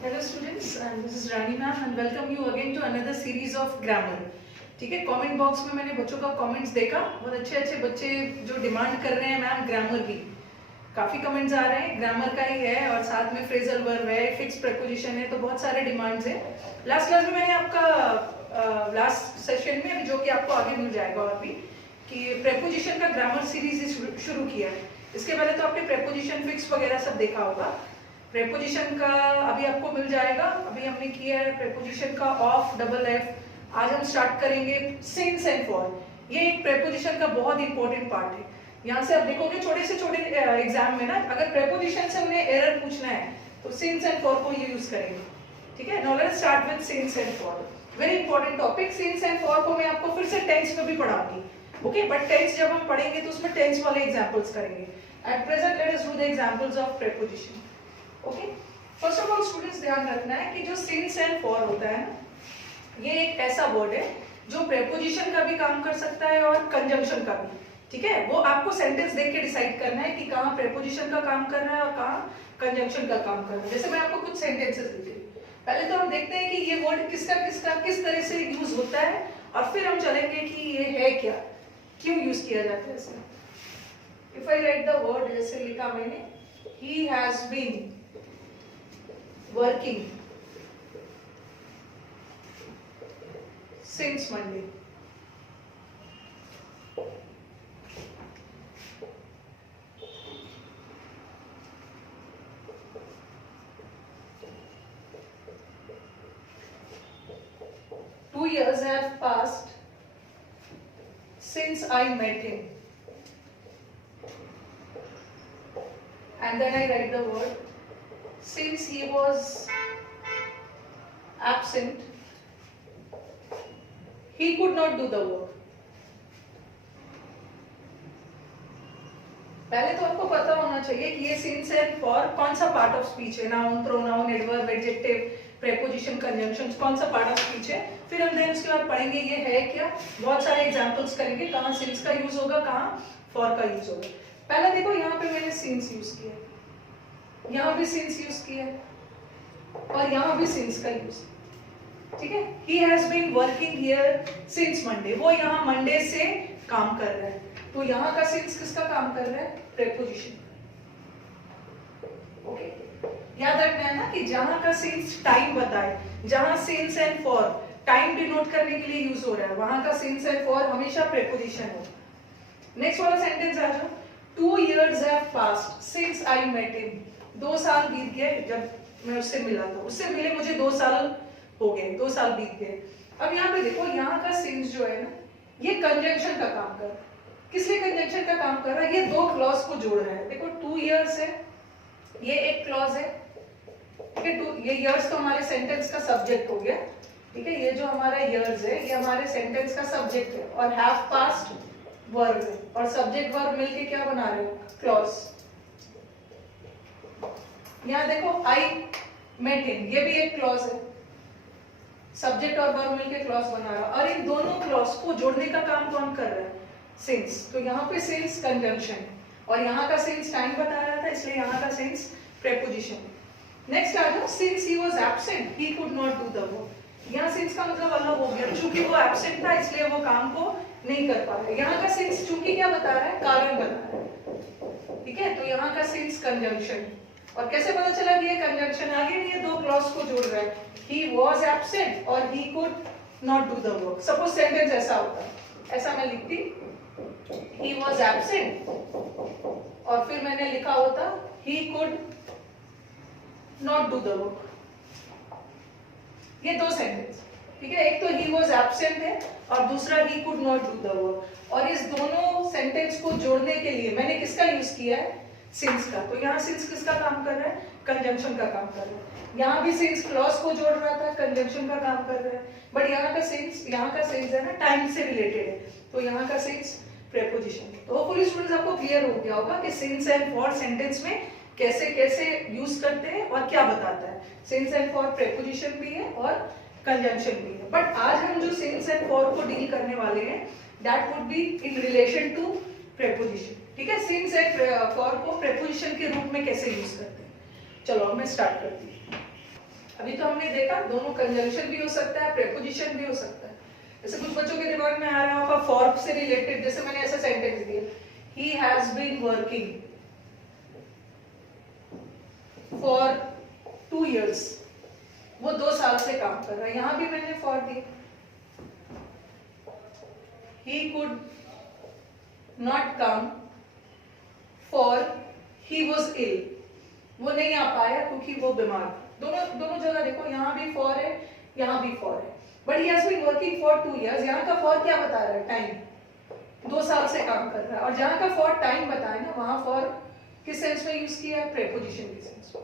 Hello students, and this is Rani ma'am and welcome you again to another series of grammar. ठीक है, comment box में मैंने बच्चों का कमेंट्स देखा, बहुत अच्छे अच्छे बच्चे जो डिमांड कर रहे हैं मैम ग्रामर की, काफ़ी कमेंट्स आ रहे हैं, ग्रामर का ही है और साथ में फ्रेजल वर्ब है, फिक्स प्रेपोजिशन है, तो बहुत सारे डिमांड्स हैं। लास्ट क्लास में मैंने आपका लास्ट सेशन में जो कि आपको आगे मिल जाएगा और भी कि प्रेपोजिशन का ग्रामर सीरीज शुरू किया है। इसके पहले तो आपने प्रेपोजिशन फिक्स वगैरह सब देखा होगा। प्रेपोजिशन का अभी आपको मिल जाएगा, अभी हमने किया है प्रेपोजिशन का ऑफ, डबल एफ। आज हम स्टार्ट करेंगे सिंस एंड फॉर। ये एक प्रेपोजिशन का बहुत इंपॉर्टेंट पार्ट है। यहाँ से आप देखोगे छोटे से छोटे एग्जाम में ना, अगर प्रेपोजिशन से उन्हें एरर पूछना है तो सिंस एंड फॉर को ये यूज करेंगे। ठीक है, now let's start with since and for. Very important topic. Since and for को मैं आपको फिर से टेंस में भी पढ़ाऊंगी। ओके, बट टेंस जब हम पढ़ेंगे तो उसमें टेंस वाले एग्जाम्पल्स करेंगे। At present let us do the examples of preposition. Okay, first of all students ध्यान रखना है कि जो सिंस एंड फॉर होता है ना, ये एक ऐसा वर्ड है जो प्रेपोजिशन का भी काम कर सकता है और कंजंक्शन का भी। ठीक है, वो आपको सेंटेंस देख के डिसाइड करना है कि कहाँ प्रेपोजिशन का काम कर रहा है और कहाँ कंजंक्शन का काम कर रहा है। जैसे मैं आपको कुछ सेंटेंसेस देती हूँ, पहले तो हम देखते हैं कि ये वर्ड किसका किसका किस तरह से यूज होता है और फिर हम चलेंगे कि ये है क्या, क्यों यूज किया जाता है इसमें। If I write the word, जैसे लिखा मैंने, he has been working since Monday. Two years have passed since I met him. And then I write the word since he was absent, he could not do the work. पहले तो आपको पता होना चाहिए कि ये सिंस एंड फॉर कौन सा पार्ट ऑफ स्पीच है। Noun, pronoun, adverb, adjective, preposition, conjunction, कौन सा पार्ट ऑफ स्पीच है। फिर हम देन उसके बाद पढ़ेंगे ये है क्या, बहुत सारे एग्जांपल्स करेंगे कहाँ सिंस का यूज होगा, कहाँ फॉर का यूज होगा। पहले देखो यहाँ पे मैंने सिंस यूज किया, यहाँ भी सिंस यूज किया और यहाँ भी सिंस का यूज। ठीक है, he has been working here since Monday, वो यहाँ मंडे से काम कर रहा है, तो यहाँ का सिंस किसका काम कर रहा है, प्रेपोजिशन। ओके, याद रखना है ना कि जहाँ का सिंस टाइम बताए, जहाँ since and for time denote करने के लिए यूज हो रहा है, वहां का सिंस एंड फॉर हमेशा प्रेपोजिशन हो। नेक्स्ट वाला सेंटेंस आ जाओ। 2 years have passed since I met him, 2 साल बीत गए जब मैं उससे मिला था, उससे मिले मुझे 2 साल हो गए, 2 साल बीत गए। अब यहाँ पे देखो, यहाँ का सिंस जो है ना, ये कंजंक्शन का काम कर रहा है। किस लिए कंजंक्शन का काम कर रहा है, ये दो क्लॉज को जोड़ रहा है। देखो 2 years है, ये एक क्लॉज है। ठीक है, ये years तो हमारे सेंटेंस का सब्जेक्ट हो गया। ठीक है, ये जो हमारा years है ये हमारे सेंटेंस का सब्जेक्ट है और have passed वर्ब है, और सब्जेक्ट वर्ब मिलके क्या बना रहे हो, क्लॉज। यहाँ देखो I met him, ये भी एक क्लॉज है, सब्जेक्ट और वर्ब मिलके क्लॉज बना रहा है, और इन दोनों क्लॉज को जोड़ने का काम कौन कर रहा है, सिंस। तो यहाँ पे सिंस कंजंक्शन और यहाँ का सिंस टाइम बता रहा था, इसलिए यहाँ का सिंस प्रेपोजिशन। नेक्स्ट आ जाओ, since he was absent he could not do the work. यहाँ सिंस का मतलब अलग हो गया, चूंकि वो एब्सेंट था इसलिए वो काम को नहीं कर पा रहा। यहाँ का सिंस चूंकि क्या बता रहा है, कारण बता रहा है। ठीक है, तो यहाँ का सिंस कंजंक्शन। और कैसे पता चला कि ये कंजंक्शन आगे भी ये दो क्लॉज को जोड़ रहा है, he was absent और he could not do the work। Suppose sentence ऐसा होता, ऐसा मैं लिखती, he was absent और फिर मैंने लिखा होता he could not do the work। ये दो सेंटेंस। ठीक है, एक तो he was absent है और दूसरा he could not do the work। और इस दोनों सेंटेंस को जोड़ने के लिए मैंने किसका यूज किया है, सिंस का। तो यहाँ सिंस किसका काम कर रहा है, कंजंक्शन का काम कर रहा है। यहाँ भी सिंस क्लॉज को जोड़ रहा था, कंजंक्शन का काम कर रहा है। बट यहाँ का सिंस है ना, टाइम से रिलेटेड है, तो यहाँ का सिंस प्रेपोजिशन। तो होपफुली स्टूडेंट्स आपको क्लियर हो गया होगा कि सिंस एंड फॉर सेंटेंस में कैसे कैसे यूज करते हैं और क्या बताता है। सिंस एंड फॉर प्रेपोजिशन भी है और कंजंक्शन भी है। बट आज हम जो सिंस एंड फॉर को डील करने वाले हैं, that would be in relation to preposition. ठीक है, सिंस एंड फॉर को प्रेपोजिशन के रूप में कैसे यूज करते हैं। चलो अब मैं स्टार्ट करती हूँ। अभी तो हमने देखा दोनों कंजंक्शन भी हो सकता है, प्रेपोजिशन भी हो सकता है। जैसे कुछ बच्चों के दिमाग में आ रहा होगा फॉर से रिलेटेड, जैसे मैंने ऐसा सेंटेंस दिया, he has been working for 2 years, वो 2 साल से काम कर रहा है, यहां भी मैंने for the. he could not come for he was ill, वो नहीं आ पाया क्योंकि वो बीमार। दोनों जगह देखो, यहाँ भी फॉर है, यहाँ भी फॉर है, but he has been working for 2 years। यहाँ का फॉर क्या बता रहा है? टाइम, 2 साल से काम कर रहा है। और जहाँ का फॉर टाइम बताया ना, वहां फॉर किस सेंस में यूज किया है? प्रेपोजिशन के सेंस में।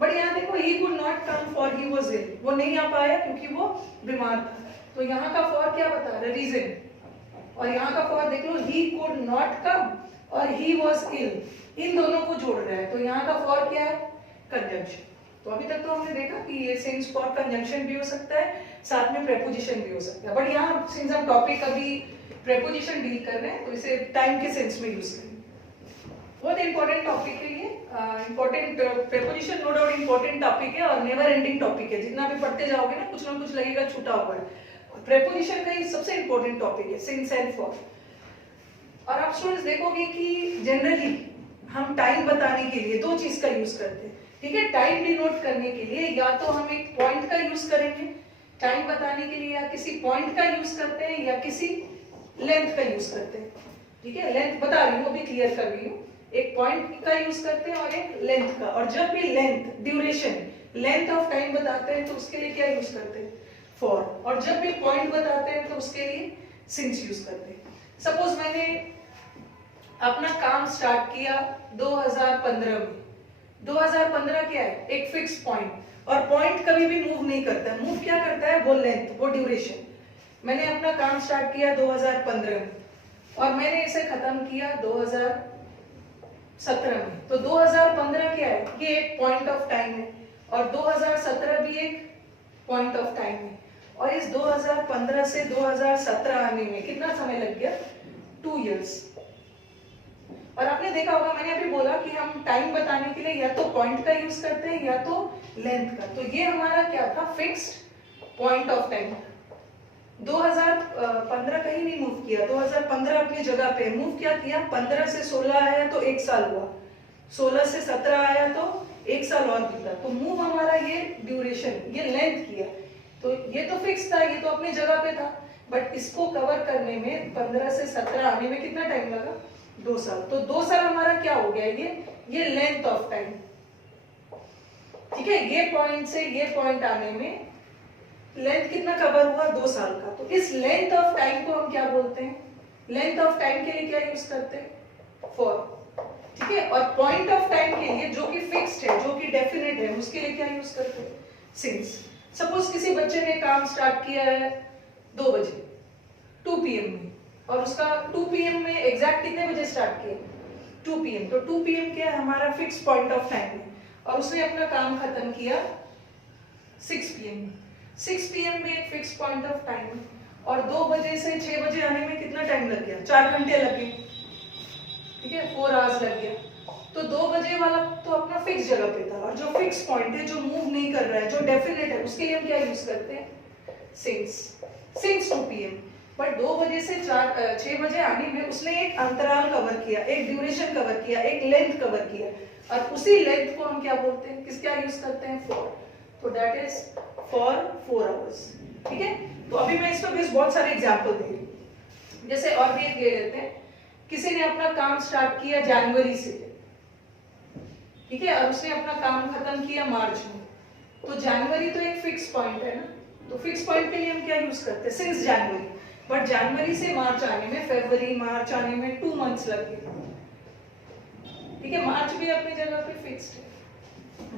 बट यहाँ देखो he could not come for he was ill, वो नहीं आ पाया क्योंकि वो बीमार था। तो यहाँ का फॉर क्या बता रहा है? रीजन। और यहाँ का फॉर देख लो, he could not come और he was ill, इन दोनों को जोड़ रहा है। तो यहाँ का फॉर क्या है? कंजंक्शन। तो अभी तक तो हमने देखा कि ये सिंस फॉर कंजंक्शन भी हो सकता है, साथ में प्रेपोजिशन भी हो सकता है। बट यहाँ सिंस हम टॉपिक अभी प्रेपोजिशन डील कर रहे हैं, तो इसे टाइम के सेंस में यूज करेंगे। बहुत इंपॉर्टेंट टॉपिक है ये, important preposition no doubt important topic है और नेवर एंडिंग टॉपिक है। जितना भी पढ़ते जाओगे ना कुछ लगेगा छूटा हुआ है। प्रेपोजिशन का ही सबसे इंपॉर्टेंट टॉपिक है सिंस एंड फॉर। और आप स्टूडेंट्स देखोगे कि जनरली हम टाइम बताने के लिए 2 चीज का यूज करते हैं, ठीक है? टाइम डिनोट करने के लिए या तो हम एक पॉइंट का यूज करेंगे टाइम बताने के लिए, या किसी पॉइंट का यूज करते हैं, या किसी लेंथ का यूज करते हैं, ठीक है? लेंथ बता रही हूँ, अभी क्लियर कर रही हूँ। एक पॉइंट का यूज करते हैं और एक लेंथ का। और जब भी length, duration, length of time बताते हैं तो उसके लिए क्या यूज करते हैं? फॉर। और जब भी पॉइंट बताते हैं तो उसके लिए सिंस यूज करते हैं। सपोज मैंने अपना काम स्टार्ट किया 2015 में। 2015 क्या है? एक फिक्स पॉइंट, और पॉइंट कभी भी मूव नहीं करता है। मूव क्या करता है? वो लेंथ, वो ड्यूरेशन। मैंने अपना काम स्टार्ट किया 2015 में और मैंने इसे खत्म किया 2017 में। तो 2015 क्या है? ये एक पॉइंट ऑफ टाइम है, और 2017 भी एक पॉइंट ऑफ टाइम है। और इस 2015 से 2017 आने में कितना समय लग गया? 2 years। और आपने देखा होगा, मैंने अभी बोला कि हम टाइम बताने के लिए या तो पॉइंट का यूज करते हैं या तो लेंथ का। तो ये हमारा क्या था? Fixed point of time. 2015 कहीं नहीं मूव किया, 2015 अपनी जगह पे। मूव क्या किया? 15 से 16 आया तो 1 साल हुआ, 16 से 17 आया तो 1 साल और बीता। तो मूव हमारा ये ड्यूरेशन, ये लेंथ किया। तो ये तो फिक्स था, ये तो अपनी जगह पे था, बट इसको कवर करने में 15 से 17 आने में कितना टाइम लगा? 2 साल। तो 2 साल हमारा क्या हो गया? ये लेंथ ऑफ टाइम, ठीक है? ये पॉइंट से ये पॉइंट आने में लेंथ कितना कवर हुआ? 2 साल का। तो इस लेंथ ऑफ टाइम को हम क्या बोलते हैं? लेंथ ऑफ टाइम के लिए क्या यूज करते हैं? फॉर, ठीक है? और पॉइंट ऑफ टाइम के लिए जो कि फिक्स्ड है, जो कि डेफिनेट है, उसके लिए क्या यूज करते हैं? सिंस। सपोज किसी बच्चे ने काम स्टार्ट किया है 2 बजे, 2 PM में, और उसका 2 PM में एग्जैक्ट कितने बजे स्टार्ट किया? 2 PM। तो 2 PM क्या है? हमारा फिक्स पॉइंट ऑफ टाइम है, और उसने अपना काम खत्म किया 6 PM में। 6 PM में एक फिक्स पॉइंट ऑफ टाइम है, और 2 बजे से 6 बजे आने में कितना टाइम लग गया? 4 घंटे लगे, ठीक है? 4 आवर्स लग गया। तो 2 बजे वाला तो अपना फिक्स जगह पे था, और जो फिक्स पॉइंट है, जो मूव नहीं कर रहा है, जो डेफिनेट है, उसके लिए हम क्या यूज करते हैं? Since 2 PM। बट 2 बजे से 6 बजे आने में उसने एक अंतराल कवर किया, एक ड्यूरेशन कवर किया, एक लेंथ कवर किया, और उसी लेंथ को हम क्या बोलते हैं? किसका यूज करते हैं? फॉर। तो दैट इज फॉर 4 आवर्स, ठीक है? तो अभी मैं इसमें बेस बहुत सारे एग्जांपल दे रही हूँ। जैसे और भी एक ले लेते हैं, किसी ने अपना काम स्टार्ट किया जनवरी से, ठीक है? और उसने अपना काम खत्म किया मार्च में। तो जनवरी तो एक फिक्स पॉइंट है ना, तो फिक्स पॉइंट के लिए हम क्या यूज करते हैं? Since January. बट जनवरी से मार्च आने में, फरवरी मार्च आने में 2 months लग गए, ठीक है? मार्च भी अपनी जगह पे फिक्स्ड है,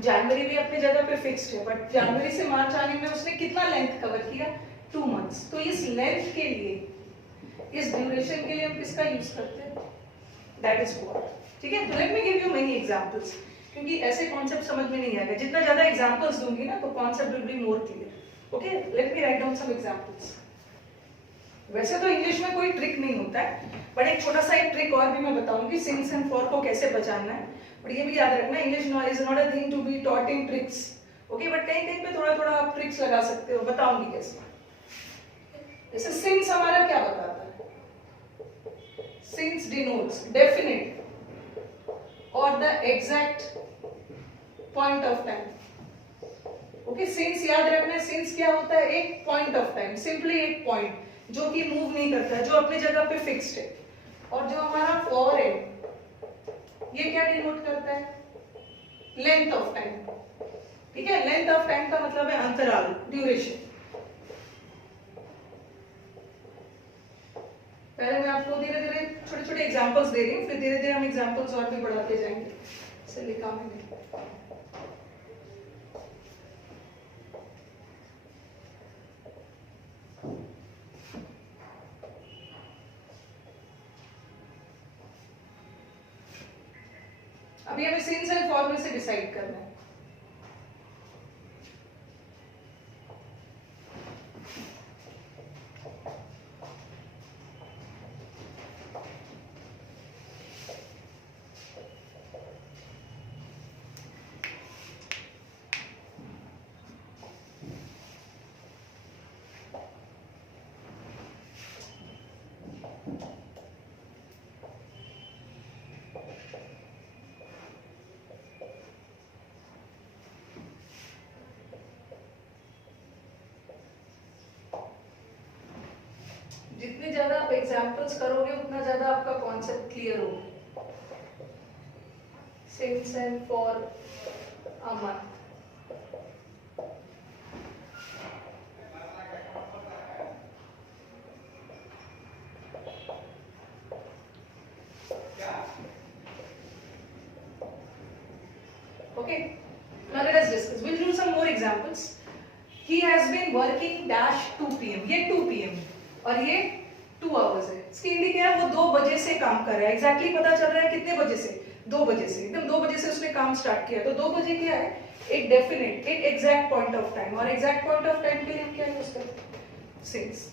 जनवरी भी अपनी जगह पे फिक्स्ड है, बट जनवरी से मार्च आने में उसने कितना लेंथ कवर किया? 2 months। तो इस लेंथ के लिए, इस ड्यूरेशन के लिए हम किसका यूज करते हैं? दैट इज फॉर, ठीक है? तो let me give you many examples, क्योंकि ऐसे कॉन्सेप्ट समझ में नहीं आएगा। जितना ज्यादा एग्जांपल्स दूंगी ना, तो concept will be more clear. Okay, let me write down some examples. वैसे तो इंग्लिश में कोई ट्रिक नहीं होता है, बट एक छोटा सा एक ट्रिक और भी मैं बताऊंगी सिंस एंड फॉर को कैसे पहचानना है। बट ये भी याद रखना, English is not a thing to be taught in tricks. Okay, but कहीं कहीं पे थोड़ा थोड़ा आप ट्रिक्स लगा सकते हो, बताऊंगी कैसे। जैसे सिंस हमारा क्या बताता है, सिंस डिनोट्स डेफिनेट और the exact point of time. Okay, since याद रखना है, सिंस क्या होता है, एक पॉइंट ऑफ टाइम, सिंपली एक पॉइंट जो कि मूव नहीं करता है, जो अपनी जगह पे फिक्स्ड है। और जो हमारा फॉर है ये क्या डिनोट करता है, लेंथ ऑफ टाइम। ठीक है, लेंथ ऑफ टाइम का मतलब है अंतराल, ड्यूरेशन। पहले मैं आपको धीरे धीरे छोटे छोटे एग्जांपल्स दे रही हूँ, फिर धीरे धीरे हम एग्जांपल्स और भी बढ़ाते जाएंगे। इसे लिखा मैंने, अभी हमें सिंस एंड फॉर में से डिसाइड करना है। जितने ज्यादा आप एग्जांपल्स करोगे उतना ज्यादा आपका कॉन्सेप्ट क्लियर होगा। Since and for a month, okay, now let us discuss, we'll do some more examples. He has been working dash 2 pm, ये 2 pm और ये 2 आवर्स है। इसकी हिंदी क्या है, वो 2 बजे से काम कर रहा है। एग्जैक्टली पता चल रहा है कितने बजे से, 2 बजे से, एकदम 2 बजे से उसने काम स्टार्ट किया। तो 2 बजे क्या है, एक डेफिनेट, एक एग्जैक्ट पॉइंट ऑफ टाइम, और एग्जैक्ट पॉइंट ऑफ टाइम के लिए हम क्या यूज करते हैं, सिंस।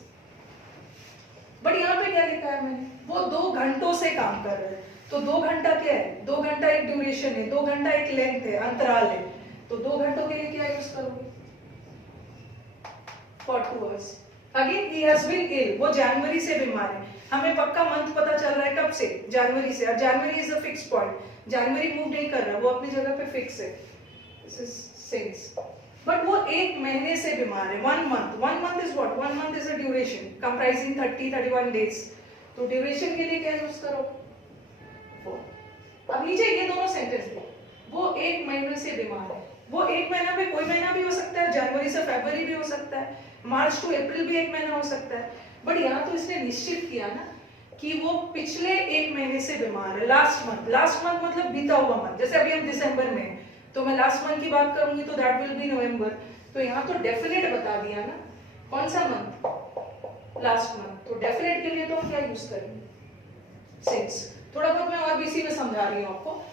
बट यहाँ पे क्या लिखा है मैंने, वो 2 घंटों से काम कर रहा है। तो 2 घंटा क्या है, 2 घंटा एक ड्यूरेशन है, 2 घंटा एक लेंथ है, अंतराल है। तो 2 घंटों के लिए क्या यूज करोगे, for 2 hours. Again he has been ill, वो जनवरी से बीमार है। हमें पक्का मंथ पता चल रहा है कब से, जनवरी से। और जनवरी is a fix point, January move नहीं कर रहा, वो अपनी जगह पे फिक्स है। This is since. बट वो 1 महीने से बीमार है, 1 month. 1 month is what, 1 month is a duration comprising 30-31 days. तो ड्यूरेशन के लिए क्या यूज करो, 4। अब नीचे ये दोनों सेंटेंस दो, वो 1 महीने से बीमार है। वो 1 महीना में कोई महीना भी हो सकता है, जनवरी से फरवरी भी हो सकता है, मार्च टू अप्रैल भी 1 महीना हो सकता है। बट यहाँ तो इसने निश्चित किया ना कि वो पिछले 1 महीने से बीमार है, लास्ट मंथ। लास्ट मंथ मतलब बीता हुआ मंथ। जैसे अभी हम दिसंबर में हैं, तो मैं लास्ट मंथ की बात करूंगी तो दैट विल बी नवंबर। तो यहाँ तो डेफिनेट बता दिया ना, कौन सा मंथ, लास्ट मंथ। तो डेफिनेट के लिए तो हम क्या यूज करेंगे, सिंस। थोड़ा बहुत मैं और भी इसी में समझा रही हूँ आपको।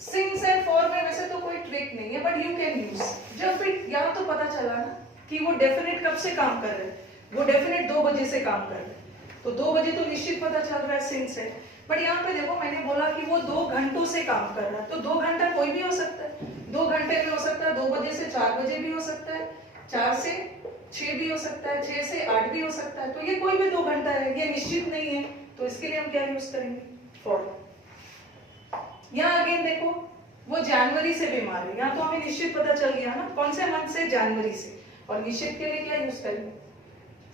सिंस एंड फॉर में वैसे तो कोई ट्रिक नहीं है, बट यू कैन यूज। जब फिर यहाँ तो पता चला ना कि वो डेफिनेट कब से काम कर रहे हैं, वो डेफिनेट 2 बजे से काम कर रहे हैं। तो 2 बजे तो निश्चित पता चल रहा है, सिंस है। बट यहाँ पे देखो, मैंने बोला कि वो 2 घंटों से काम कर रहा है। तो 2 घंटा कोई भी हो सकता है, 2 घंटे में हो सकता है 2 बजे से 4 बजे भी हो सकता है, 4 से 6 भी हो सकता है, 6 से 8 भी हो सकता है। तो ये कोई भी 2 घंटा है, ये निश्चित नहीं है। तो इसके लिए हम क्या यूज करेंगे, फॉर। यहाँ अगेन देखो, वो जनवरी से बीमार है। यहाँ तो हमें निश्चित पता चल गया ना, कौन से मंथ से, जनवरी से। और निश्चित के लिए क्या यूज करेंगे,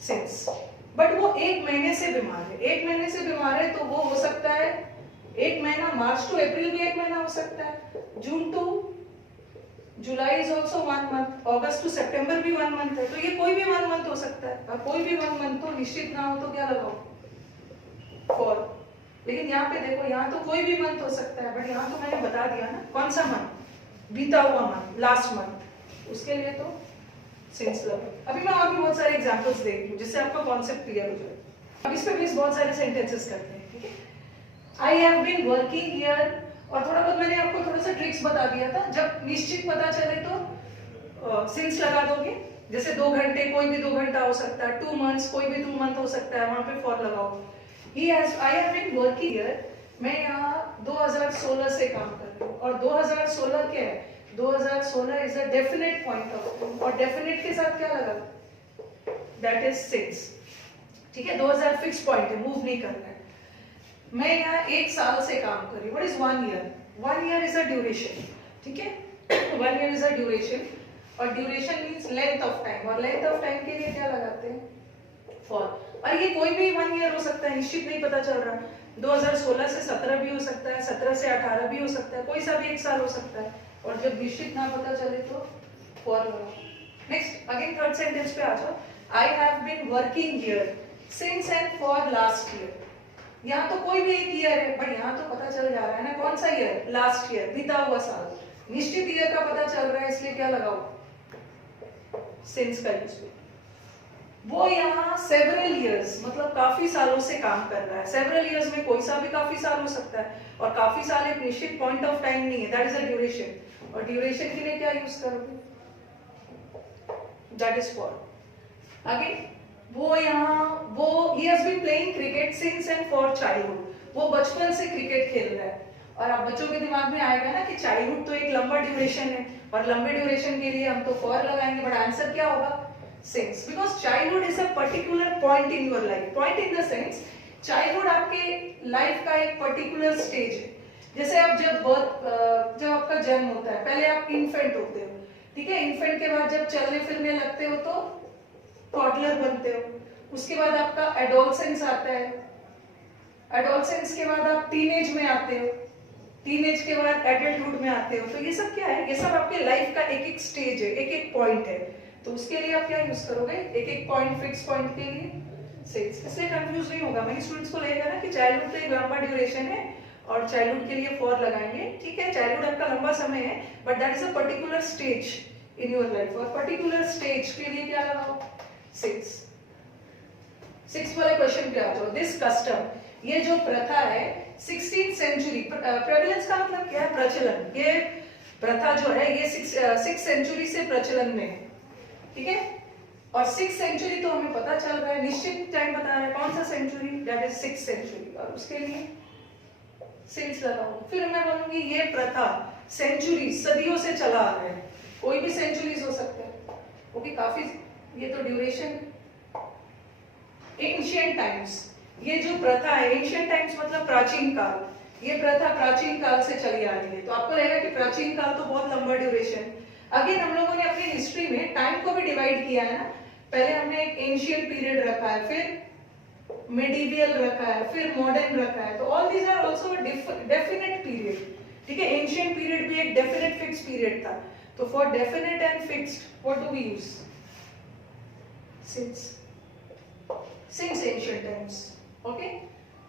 सिंस। बट वो 1 महीने से बीमार है। 1 महीने से बीमार है तो वो हो सकता है 1 महीना, मार्च टू अप्रैल भी 1 महीना हो सकता है, June to July is also 1 month, August to September भी 1 मंथ है। तो ये कोई भी 1 मंथ हो सकता है। और कोई भी 1 मंथ तो निश्चित ना हो तो क्या लगाओ, फॉर। लेकिन यहाँ पे देखो, यहाँ तो कोई भी मंथ हो सकता है, बट यहाँ तो मैंने बता दिया ना कौन सा मंथ, बीता हुआ मंथ, लास्ट मंथ। उसके लिए तो सिंस लगा। अभी मैं और भी बहुत सारे एग्जांपल्स दे रही हूँ जिससे आपका कॉन्सेप्ट क्लियर हो जाए। अब इस पे प्लीज बहुत सारे सेंटेंसेस करते हैं, ठीक है। I have been working here, और थोड़ा बहुत मैंने आपको थोड़ा सा ट्रिक्स बता दिया था। जब निश्चित पता चले तो सिंस लगा दोगे। जैसे 2 घंटे, कोई भी 2 घंटा हो सकता है, 2 मंथ्स, कोई भी 2 मंथ हो सकता है, वहां पे फॉर लगाओ। He has, I have been working here, मैं यहाँ 2016 से काम कर रही हूँ। और 2016 क्या है, 2016 is a definite point of view, और डेफिनेट के साथ क्या लगा, दैट इज 6, ठीक है। 2000 फिक्स पॉइंट है, मूव नहीं करना है। मैं यहाँ 1 साल से काम कर रही हूँ, what is 1 year, 1 year is a duration, ठीक है। 1 ईयर इज अ ड्यूरेशन, और duration means length of time, और लेंथ ऑफ टाइम के लिए क्या लगाते हैं, फॉर। और ये कोई भी 1 ईयर हो सकता है, निश्चित नहीं पता चल रहा, 2016 से 17 भी हो सकता है, 17 से 18 भी हो सकता है, कोई सा भी 1 साल हो सकता है, और जब निश्चित ना पता चले तो फॉर लगाओ। नेक्स्ट अगेन थर्ड सेंटेंस पे आ जाओ, I have been working here since and for last year. यहाँ तो कोई भी एक ईयर है, बट यहाँ तो पता चल जा रहा है ना कौन सा ईयर, लास्ट ईयर, बीता हुआ साल, निश्चित ईयर का पता चल रहा है, इसलिए क्या लगाओ, सिंस का यूज। वो यहाँ सेवरल इयर्स मतलब काफी सालों से काम कर रहा है। सेवरल इयर्स में कोई सा भी काफी साल हो सकता है, और काफी साल एक निश्चित पॉइंट ऑफ टाइम नहीं है, दैट इज अ ड्यूरेशन। और ड्यूरेशन के लिए क्या यूज करोगे, दैट इज फॉर। आगे वो यहाँ वो he has been playing cricket since and for childhood, वो बचपन से क्रिकेट खेल रहा है। और अब बच्चों के दिमाग में आएगा ना कि चाइल्डहुड तो एक लंबा ड्यूरेशन है, और लंबे ड्यूरेशन के लिए हम तो फॉर लगाएंगे, बट आंसर क्या होगा, since, because childhood is a particular point in your life. Point in the sense, childhood आपके लाइफ का एक पर्टिकुलर स्टेज है। जैसे आप जब आपका जन्म होता है, पहले आप इन्फेंट होते हो, ठीक है। इन्फेंट के बाद जब चलने फिरने लगते हो तो टॉडलर बनते हो, उसके बाद आपका एडोलसेंस आता है, एडोलसेंस के बाद आप टीनेज में आते हो, टीनेज के बाद एडल्टहुड में आते हो। तो ये सब क्या है, ये सब आपके लाइफ का एक एक स्टेज है, एक एक पॉइंट है। तो उसके लिए आप क्या यूज करोगे, एक एक पॉइंट, फिक्स पॉइंट के लिए 6। इसलिए कंफ्यूज नहीं होगा, मेरी स्टूडेंट्स को लगेगा ना कि चाइल्डहुड तो एक लंबा ड्यूरेशन है और चाइल्डहुड के लिए फॉर लगाएंगे, ठीक है। चाइल्डहुड आपका लंबा समय है, but that is a particular stage in your life, और पर्टिकुलर स्टेज के लिए क्या लगाओ, 6। 6 वाले क्वेश्चन पे आ जाओ। दिस कस्टम, ये जो प्रथा है 16th सेंचुरी, प्रेवलेंस का मतलब क्या है, प्रचलन। ये प्रथा जो है ये 6th सेंचुरी से प्रचलन में है, ठीक है। और 6th सेंचुरी तो हमें पता चल रहा है, निश्चित टाइम बता रहा है, कौन सा century, that is 6th century, और उसके लिए सिंस लगाओ। फिर मैं बोलूंगी ये प्रथा सेंचुरी, सदियों से चला आ रहा है, कोई भी सेंचुरीज हो सकते हैं, ओके। काफी ये तो ड्यूरेशन। एंशिएंट टाइम्स, ये जो प्रथा है, एंशिएंट टाइम्स मतलब प्राचीन काल, ये प्रथा प्राचीन काल से चली आ रही है। तो आपको लगेगा कि प्राचीन काल तो बहुत लंबा ड्यूरेशन। अगेन हम लोगों ने अपनी हिस्ट्री में टाइम को भी डिवाइड किया है ना, पहले हमने एक एंशिएंट पीरियड रखा है, फिर मेडिवियल रखा है, फिर मॉडर्न रखा है। तो all these are also definite period, ठीक है। एंशिएंट पीरियड भी एक डेफिनेट फिक्स पीरियड था। तो for definite and fixed what do we use, since ancient times, okay.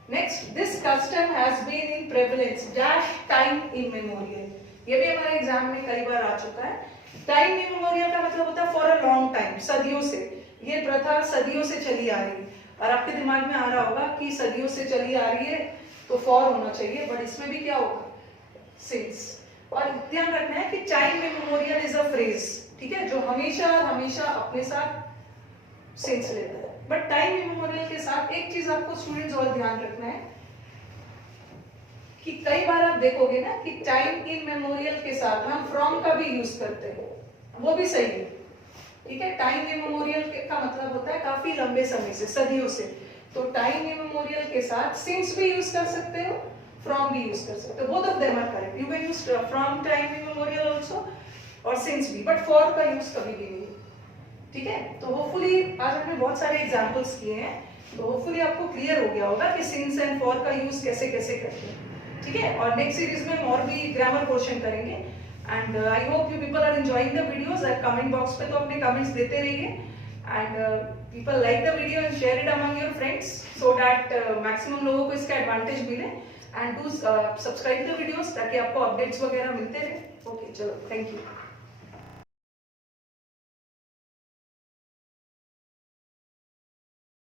Next, this custom has been in prevalence dash time immemorial, ये भी हमारे exam में कई बार आ चुका है। टाइम इमेमोरियल का मतलब होता है फॉर अ लॉन्ग टाइम, सदियों से। ये प्रथा सदियों से चली आ रही है, और आपके दिमाग में आ रहा होगा कि सदियों से चली आ रही है तो फॉर होना चाहिए, बट इसमें भी क्या होगा, सिंस। और ध्यान रखना है कि time immemorial is a phrase, ठीक है, जो हमेशा हमेशा अपने साथ सिंस लेता है। बट टाइम इमेमोरियल के साथ एक चीज आपको स्टूडेंट्स और ध्यान रखना है कि कई बार आप देखोगे ना कि टाइम इन मेमोरियल के साथ हम फ्रॉम का भी यूज करते हैं, वो भी सही है, ठीक है। टाइम इन मेमोरियल का मतलब होता है काफी लंबे समय से, सदियों से। तो टाइम इन मेमोरियल के साथ सिंस भी यूज कर सकते हो, फ्रॉम भी यूज कर सकते हो, both of them are correct. You can use from time in memorial also और सिंस भी, बट फॉर का यूज कभी भी नहीं, ठीक है। तो होपफुली आज हमने बहुत सारे एग्जांपल्स किए हैं, तो होपफुली आपको क्लियर हो गया होगा कि सिंस एंड फॉर का यूज कैसे कैसे करते हैं, ठीक है। और नेक्स्ट सीरीज में हम और भी ग्रामर पोर्शन करेंगे। And I hope you people are enjoying the videos. Comment box पे तो अपने कमेंट्स देते रहिए, and people like the video and share it among your friends so that maximum लोगों को इसका एडवांटेज मिले। And do subscribe the videos ताकि आपको अपडेट्स वगैरह मिलते रहे। ओके, चलो, थैंक यू।